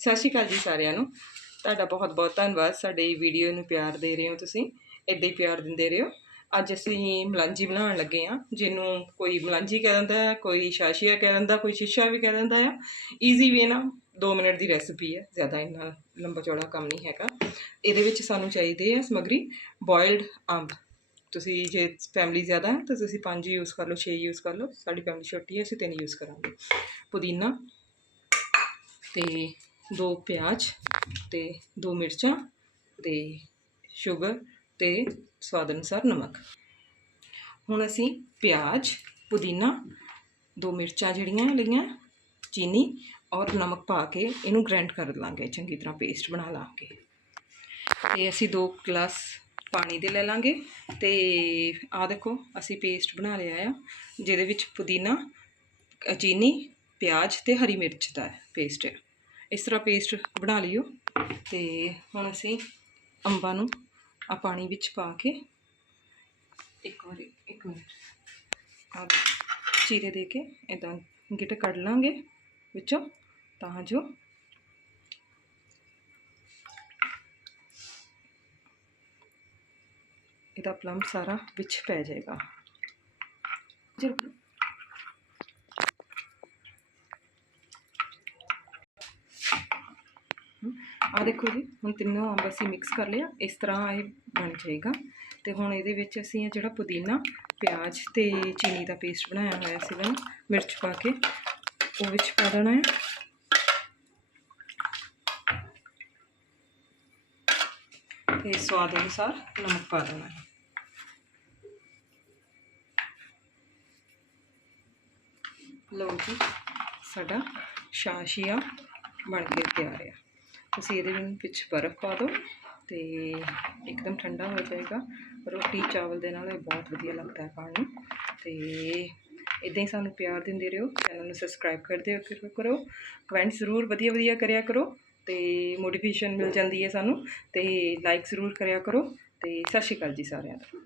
ਸਤਿ ਸ਼੍ਰੀ ਅਕਾਲ ਜੀ ਸਾਰਿਆਂ ਨੂੰ। ਤੁਹਾਡਾ ਬਹੁਤ ਬਹੁਤ ਧੰਨਵਾਦ ਸਾਡੇ ਵੀਡੀਓ ਨੂੰ ਪਿਆਰ ਦੇ ਰਹੇ ਹੋ ਤੁਸੀਂ, ਇੱਦਾਂ ਹੀ ਪਿਆਰ ਦਿੰਦੇ ਰਹੋ। ਅੱਜ ਅਸੀਂ ਮਲਾਂਜੀ ਬਣਾਉਣ ਲੱਗੇ ਆ ਜਿਹਨੂੰ ਕੋਈ ਮਲਾਂਜੀ ਕਹਿ ਦਿੰਦਾ ਹੈ, ਕੋਈ ਸ਼ਾਸ਼ੀਆ ਕਹਿ ਦਿੰਦਾ, ਕੋਈ ਸ਼ੀਸ਼ਾ ਵੀ ਕਹਿ ਦਿੰਦਾ ਆ ਈਜ਼ੀ ਵੇ ਨਾ 2 ਮਿੰਟ ਦੀ ਰੈਸਪੀ ਹੈ, ਜ਼ਿਆਦਾ ਇੰਨਾ ਲੰਬਾ ਚੌੜਾ ਕੰਮ ਨਹੀਂ ਹੈਗਾ। ਇਹਦੇ ਵਿੱਚ ਸਾਨੂੰ ਚਾਹੀਦੇ ਆ ਸਮਗਰੀ ਬੋਇਲਡ ਅੰਬ। ਤੁਸੀਂ ਜੇ ਫੈਮਿਲੀ ਜ਼ਿਆਦਾ ਹੈ, ਤਾਂ ਤੁਸੀਂ ਪੰਜ ਯੂਜ਼ ਕਰ ਲਓ 6 ਯੂਜ਼ ਕਰ ਲਓ। ਸਾਡੀ ਫੈਮਿਲੀ ਛੋਟੀ ਹੈ, ਅਸੀਂ ਤਿੰਨ ਯੂਜ਼ ਕਰਾਂਗੇ। ਪੁਦੀਨਾ ਤੇ ਦੋ ਪਿਆਜ਼ ਤੇ ਦੋ ਮਿਰਚਾਂ ਤੇ ਸ਼ੂਗਰ ਤੇ ਸਵਾਦ ਅਨੁਸਾਰ ਨਮਕ। ਹੁਣ ਅਸੀਂ ਪਿਆਜ਼, ਪੁਦੀਨਾ, ਦੋ ਮਿਰਚਾਂ ਜਿਹੜੀਆਂ ਲਈਆਂ, ਚੀਨੀ ਔਰ ਨਮਕ ਪਾ ਕੇ ਇਹਨੂੰ ਗ੍ਰਾਈਂਡ ਕਰ ਲਾਂਗੇ, ਚੰਗੀ ਤਰ੍ਹਾਂ ਪੇਸਟ ਬਣਾ ਲਾਂਗੇ। ਤੇ ਅਸੀਂ ਦੋ ਗਲਾਸ ਪਾਣੀ ਦੇ ਲੈ ਲਾਂਗੇ ਤੇ ਆ ਦੇਖੋ, ਅਸੀਂ ਪੇਸਟ ਬਣਾ ਲਿਆ ਆ, ਜਿਹਦੇ ਵਿੱਚ ਪੁਦੀਨਾ ਚੀਨੀ, ਪਿਆਜ਼ ਤੇ ਹਰੀ ਮਿਰਚ ਦਾ ਪੇਸਟ ਹੈ ਇਸ ਤਰ੍ਹਾਂ ਪੇਸਟ ਬਣਾ ਲਿਓ ਤੇ ਹੁਣ ਅਸੀਂ ਅੰਬਾਂ ਨੂੰ ਆ ਪਾਣੀ ਵਿੱਚ ਪਾ ਕੇ ਇੱਕ ਵਾਰੀ, ਇੱਕ ਮਿੰਟ। ਆ ਚੀਰੇ ਦੇ ਕੇ ਇਦਾਂ ਗਿੱਟ ਕੱਢ ਲਾਂਗੇ ਵਿੱਚੋਂ, ਤਾਂ ਜੋ ਇਹਦਾ ਪਲਮ ਸਾਰਾ ਵਿੱਚ ਪੈ ਜਾਏਗਾ। ਜ਼ਰੂਰ। ਆ ਦੇਖੋ ਜੀ ਹੁਣ ਤਿੰਨੋਂ ਅੰਬ ਅਸੀਂ ਮਿਕਸ ਕਰ ਲਿਆ ਇਸ ਤਰ੍ਹਾਂ ਇਹ ਬਣ ਜਾਏਗਾ। ਤੇ ਹੁਣ ਇਹਦੇ ਵਿੱਚ ਅਸੀਂ ਜਿਹੜਾ ਪੁਦੀਨਾ ਪਿਆਜ਼ ਤੇ ਚੀਨੀ ਦਾ ਪੇਸਟ ਬਣਾਇਆ ਹੋਇਆ ਸੀ ਨਾ, ਮਿਰਚ ਪਾ ਕੇ ਉਹ ਵਿੱਚ ਪਾ ਦੇਣਾ ਹੈ। ਤੇ ਸਵਾਦ ਅਨੁਸਾਰ ਨਮਕ ਪਾ ਦੇਣਾ ਹੈ। ਲਓ ਜੀ ਸਾਡਾ ਸ਼ਾਸ਼ੀਆ ਬਣ ਕੇ ਤਿਆਰ ਆ। ਤੁਸੀਂ ਇਹਦੇ ਵਿੱਚ ਬਰਫ਼ ਪਾ ਦਿਓ ਤੇ ਇੱਕਦਮ ਠੰਡਾ ਹੋ ਜਾਏਗਾ। ਰੋਟੀ, ਚਾਵਲ ਦੇ ਨਾਲ ਇਹ ਬਹੁਤ ਵਧੀਆ ਲੱਗਦਾ ਹੈ ਖਾਣ ਨੂੰ। ਤੇ ਇਦਾਂ ਹੀ ਸਾਨੂੰ ਪਿਆਰ ਦਿੰਦੇ ਰਹੋ। ਚੈਨਲ ਨੂੰ ਸਬਸਕ੍ਰਾਈਬ ਕਰ ਦਿਓ, ਕਰੋ ਕਮੈਂਟ ਜ਼ਰੂਰ ਵਧੀਆ ਵਧੀਆ ਕਰਿਆ ਕਰੋ ਤੇ ਮੋਟੀਵੇਸ਼ਨ ਮਿਲ ਜਾਂਦੀ ਹੈ ਸਾਨੂੰ ਤੇ ਲਾਈਕ ਜ਼ਰੂਰ ਕਰਿਆ ਕਰੋ ਤੇ ਸਤਿ ਸ਼੍ਰੀ ਅਕਾਲ ਜੀ ਸਾਰਿਆਂ ਦਾ